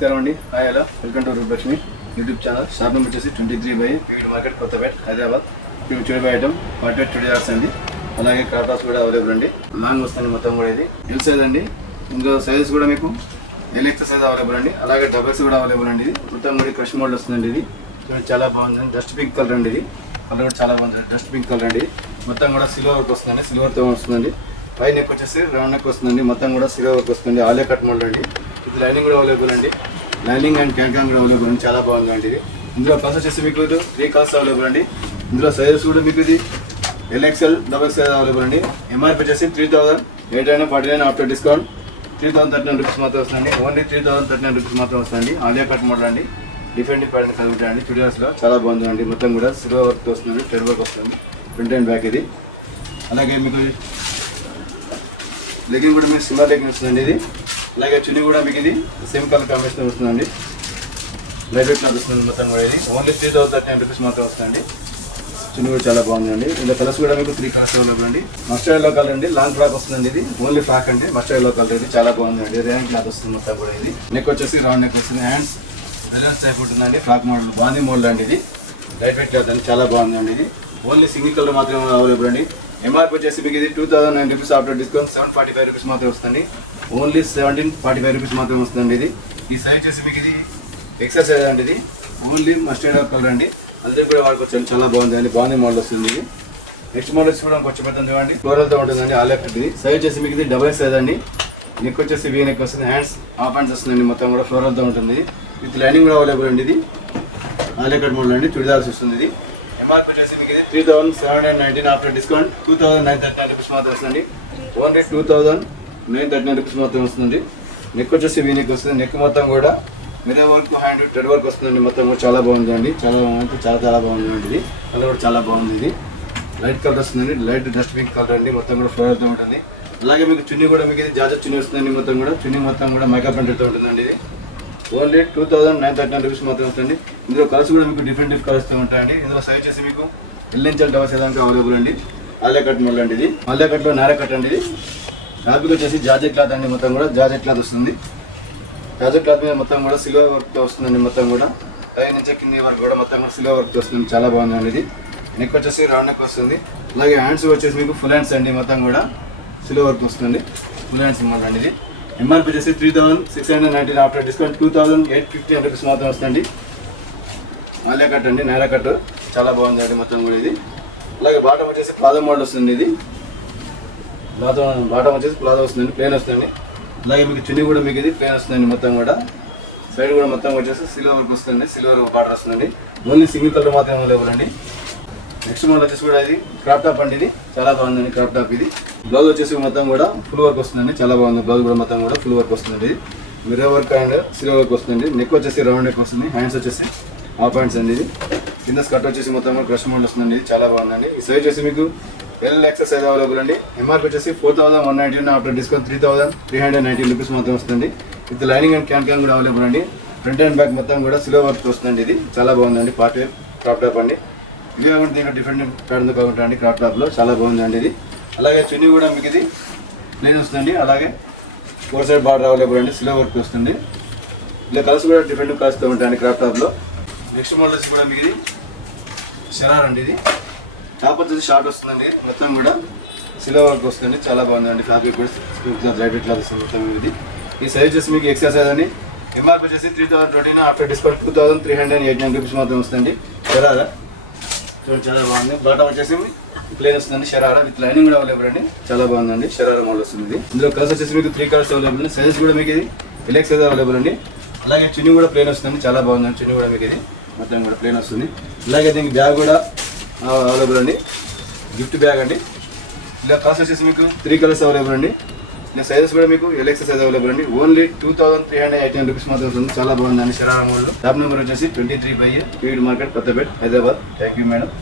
నమస్కారం అండి. Hi hello, welcome to Rupalakshmi YouTube channel. Shop number వచ్చేసి 23 పీవీడ్ మార్కెట్, కొత్తపేట, హైదరాబాద్. ఇప్పుడు చూడబోయే ఐటమ్ పర్ఫెక్ట్ చుడిదార్స్ అండి. అలాగే క్రాప్ టాప్స్ కూడా అవైలబుల్ అండి. లాంగ్ వస్తుంది మొత్తం కూడా. ఇది ఎల్ సైజ్ అండి. ఇందులో సైజెస్ కూడా మీకు ఎల్ఎక్స్ సైజ్ అవైలబుల్ అండి. అలాగే డబల్స్ కూడా అవైలబుల్ అండి. ఇది మొత్తం కూడా క్రష్ మోడల్ వస్తుందండి. ఇది చాలా బాగుంది. డస్ట్ పింక్ కలర్ అండి. ఇది కలర్ కూడా చాలా బాగుంది. డస్ట్ పింక్ కలర్ అండి. మొత్తం కూడా సిల్వర్ వర్క్ వస్తుందండి. సిల్వర్తో వస్తుందండి. పై నెక్ వచ్చేసి రౌండ్ నెక్ వస్తుందండి. మొత్తం కూడా సిల్వర్ వర్క్ వస్తుంది. ఆలియా కట్ మోడల్ అండి. ఇది లైనింగ్ కూడా అవైలబుల్ అండి. లైనింగ్ అండ్ క్యాన్ కూడా అవైలబుల్ అండి. చాలా బాగుంది అండి. ఇది ఇందులో కలర్స్ వచ్చేసి మీకు 3 కలర్స్ అవైలబుల్ అండి. ఇందులో సైజెస్ కూడా మీకు ఇది ఎల్ఎక్స్ఎల్ డబల్ సైజ్ అవైలబుల్ అండి. ఎంఆర్పీ వచ్చేసి 3849 ఆఫ్టర్ డిస్కౌంట్ 3039 రూపీస్ మాత్రం వస్తుందండి. ఓన్లీ 3039 రూపీస్ మాత్రం వస్తుందండి. ఆలియా కట్ మోడల్ అండి. డిఫరెంట్ ప్యాటర్న్ కలిగి అండి. చుడిదార్స్లో చాలా బాగుంది అండి. మొత్తం కూడా సిల్వర్ వర్క్ వస్తుంది. టెర్ వర్క్ వస్తుంది. ఫ్రంట్ అండ్ బ్యాక్ ఇది. అలాగే మీకు లెగ్గింగ్ కూడా మీకు సిల్వర్ లెగ్గింగ్ వస్తుందండి. ఇది అలాగే చున్నీ కూడా మీకు ఇది సేమ్ కలర్ కాంబినేషన్ వస్తుందండి. లైట్ వెయిట్ క్లాత్ వస్తుంది మొత్తం కూడా. ఇది ఓన్లీ 3039 రూపీస్ మాత్రం వస్తుందండి. చున్నీ కూడా చాలా బాగుందండి. ఇందులో కలర్స్ కూడా మీకు 3 కలర్స్ అవైలబుల్ అండి. మస్టర్డ్ ఎల్లో కలర్ అండి. లాంగ్ ఫ్రాక్ వస్తుందండి. ఇది ఓన్లీ ఫ్రాక్ అండి. మస్టర్డ్ ఎల్లో కలర్ ఇది చాలా బాగుందండి. రేన్ క్లాత్ వస్తుంది మొత్తం కూడా. ఇది నెక్ వచ్చేసి రౌండ్ నెక్ వస్తుంది. హ్యాండ్స్ బ్యాలెన్స్ టైప్ ఉంటుందండి. ఫ్రాక్ మోడల్ బాందీ మోడల్ అండి. ఇది లైట్ వెయిట్ క్లాత్ అండి. చాలా బాగుందండి. ఇది ఓన్లీ సింగిల్ కలర్ మాత్రమే అవైలబుల్ అండి. ఎంఆర్పీ వచ్చేసి మీకు ఇది 2009 రూపీస్ ఆఫ్టర్ డిస్కౌంట్ 745 రూపీస్ మాత్రం వస్తుంది. ఓన్లీ 1745 రూపీస్ మాత్రం వస్తుందండి. ఇది ఈ సైజ్ వచ్చేసి మీకు ఇది ఎక్సెల్ సైజ్ అండి. ఇది ఓన్లీ మస్టర్డ్ కలర్ అండి. అందరికి కూడా వాడుకోవచ్చు. చాలా బాగుంది అండి. బాగుంది మోడల్ వస్తుంది. ఇది నెక్స్ట్ మోడల్ వచ్చి కూడా కొంచెం పెద్దది అండి. ఫ్లోరల్తో ఉంటుందండి. ఆల్ ఎఫ్ట్ ఇది సైజ్ వచ్చేసి మీకు ఇది డబల్ సైజ్ అండి. నెక్ వచ్చేసి వీ నెక్ వస్తుంది. హ్యాండ్స్ హాఫ్ హ్యాండ్స్ వస్తుందండి. మొత్తం కూడా ఫ్లోరల్తో ఉంటుంది. విత్ లైనింగ్ కూడా అవైలబుల్ అండి. ఇది ఆల్ ఎఫ్ట్ మోడల్ అండి. చుడిదార్స్ వస్తుంది. ఇది ఎంఆర్పీ వచ్చేసి మీకు ఇది 3719 ఆఫ్టర్ డిస్కౌంట్ 2939 రూపీస్ మాత్రం వస్తుంది. ఓన్లీ 2939 రూపీస్ మాత్రం వస్తుంది. నెక్ వచ్చేసి వీ నెక్ వస్తుంది. నెక్ మొత్తం కూడా mirror work, hand Ted work వస్తుందండి. మొత్తం కూడా చాలా బాగుంది అండి. చాలా బాగుంది అండి. ఇది కలర్ కూడా చాలా బాగుంది. ఇది లైట్ కలర్ వస్తుందండి. లైట్ డస్ట్ పింక్ కలర్ అండి. మొత్తం కూడా ఫ్లోర్తో ఉంటుంది. అలాగే మీకు చున్నీ కూడా మీకు ఇది జాజర్ చున్నీ వస్తుందండి. మొత్తం కూడా చున్నీ మొత్తం కూడా మేకప్ ప్రింటర్తో ఉంటుందండి. ఇది ఓన్లీ 2939 రూపీస్ మాత్రం వస్తుంది. ఇందులో కలర్స్ కూడా మీకు డిఫరెంట్ కలర్స్తో ఉంటాయండి. ఇందులో సైజ్ వచ్చేసి మీకు ఎల్ఎన్ఎల్ డబల్ సైజ్ దాకా అవైలబుల్ అండి. ఆలియా కట్ మోడల్ అండి. ఇది ఆలియా కట్లో నారా కట్ అండి. ఇది ఫ్యాబ్రిక్ వచ్చేసి జార్జెట్ క్లాత్ అండి. మొత్తం కూడా జార్జెట్ క్లాత్ వస్తుంది. జార్జెట్ క్లాత్ మీద మొత్తం కూడా సిల్వర్ వర్క్తో వస్తుందండి. మొత్తం కూడా పై నుంచి కింది వరకు కూడా మొత్తం కూడా సిల్వర్ వర్క్ వస్తుంది. చాలా బాగుందండి. ఇది నెక్ వచ్చేసి రౌండ్ నెక్ వస్తుంది. అలాగే హ్యాండ్స్ వచ్చేసి మీకు ఫుల్ హ్యాండ్స్ అండి. మొత్తం కూడా సిల్వర్ వర్క్ వస్తుంది. ఫుల్ హ్యాండ్స్ మోడల్ అండి. ఇది ఎంఆర్పీ వచ్చేసి 3619 ఆఫ్టర్ డిస్కౌంట్ 2850 రూపీస్ మాత్రం వస్తుంది. ఆలియా కట్ అండి. నైరా కట్ చాలా బాగుంది అండి. మొత్తం కూడా ఇది అలాగే బాటం వచ్చేసి ప్లాజో మోడల్ వస్తుంది. ఇది బాటం వచ్చేసి ప్లాజో వస్తుంది. ప్లేన్ వస్తుంది. అలాగే మీకు చున్నీ కూడా మీకు ఇది ప్లేన్ వస్తుందండి. మొత్తం కూడా సైడ్ కూడా మొత్తం వచ్చేసి సిల్వర్ వర్క్ వస్తుంది. సిల్వర్ బార్డర్ వస్తుంది. ఓన్లీ సింగిల్ కలర్ మాత్రం అవైలబుల్ అండి. నెక్స్ట్ మోడల్ వచ్చేసి కూడా ఇది క్రాప్ టాప్ అండి. ఇది చాలా బాగుందండి. క్రాప్ టాప్ ఇది బ్లౌజ్ వచ్చేసి మొత్తం కూడా ఫుల్ వర్క్ వస్తుందండి. చాలా బాగుంది. బ్లౌజ్ కూడా మొత్తం కూడా ఫుల్ వర్క్ వస్తుంది. Mirror work and silver work వస్తుంది. నెక్ వచ్చేసి రౌండ్ నెక్ వస్తుంది. హ్యాండ్స్ వచ్చేసి హాఫ్ హ్యాండ్స్ అండి. ఇది కింద స్కర్ట్ వచ్చేసి మొత్తం కూడా క్రష్ మోడల్ వస్తుంది. ఇది చాలా బాగుందండి. ఈ సైజ్ వచ్చేసి మీకు ఎల్ఎక్స్ సైజ్ అవైలబుల్ అండి. ఎంఆర్పీ వచ్చేసి 4119 ఆఫ్టర్ డిస్కౌంట్ 3390 రూపీస్ మాత్రం వస్తుంది. విత్ లైనింగ్ అండ్ క్యాన్ కూడా అవైలబుల్ అండి. ఫ్రంట్ అండ్ బ్యాక్ మొత్తం కూడా సిల్వర్ వర్క్ వస్తుందండి. ఇది చాలా బాగుందండి. పార్ట్ వేర్ క్రాప్ టాప్ అండి. ఇవే కూడా దీంట్లో డిఫరెంట్ ప్యాటర్న్ బాగుంటాయండి. క్రాప్ టాప్లో చాలా బాగుందండి. ఇది అలాగే చున్నీ కూడా మీకు ఇది ప్లేన్ వస్తుంది. అలాగే 4 సైడ్ బార్డర్ అవైలబుల్ అండి. సిల్వర్ వర్క్ వస్తుంది. ఇలా కలర్స్ కూడా డిఫరెంట్ కలర్స్తో ఉంటాయండి క్రాప్ టాప్లో. నెక్స్ట్ మోడల్స్ కూడా మీకు ఇది షరార్ అండి. ఇది టాప్ వచ్చేసి షార్ట్ వస్తుందండి. మొత్తం కూడా సిల్వర్ వర్క్ వస్తుంది. చాలా బాగుందండి. ఫ్యాబ్రిక్ కూడా లైట్ వెయిట్ క్లాత్ వస్తుంది. మొత్తం ఇది ఈ సైజ్ వచ్చేసి మీకు ఎక్స్ఎల్ సైజ్ అని. ఎంఆర్పీ వచ్చేసి 3020 ఆఫ్టర్ డిస్కౌంట్ 2389 రూపీస్ మాత్రం వస్తుంది. షరారా చూడండి చాలా బాగుంది. బాటం వచ్చేసి ప్లేన్ వస్తుందండి. షరారా విత్ లైనింగ్ కూడా అవైలబుల్ అండి. చాలా బాగుందండి. షరారా మోడల్ వస్తుంది. ఇందులో కలర్స్ వచ్చేసి మీకు 3 కలర్స్ అవైలబుల్ అండి. సైజెస్ కూడా మీకు ఇది ఎల్ఎక్స్ సైజ్ అవైలబుల్ అండి. అలాగే చున్నీ కూడా ప్లేన్ వస్తుంది. చాలా బాగుందండి. చున్నీ కూడా మీకు ఇది మొత్తం కూడా ప్లేన్ వస్తుంది. అలాగే దీనికి బ్యాగ్ కూడా అవైలబుల్ అండి. గిఫ్ట్ బ్యాగ్ అండి. ఇలా కలర్స్ వచ్చేసి మీకు 3 కలర్స్ అవైలబుల్ అండి. ఇలా సైజెస్ కూడా మీకు ఎల్ఎక్స్ సైజ్ అవైలబుల్ అండి. ఓన్లీ 2389 రూపీస్ మాత్రం వస్తుంది. చాలా బాగుందండి. షరారా మోడల్. షాప్ నెంబర్ వచ్చేసి 23 పీవీడ్ market, Kothapet, Hyderabad. Thank you madam.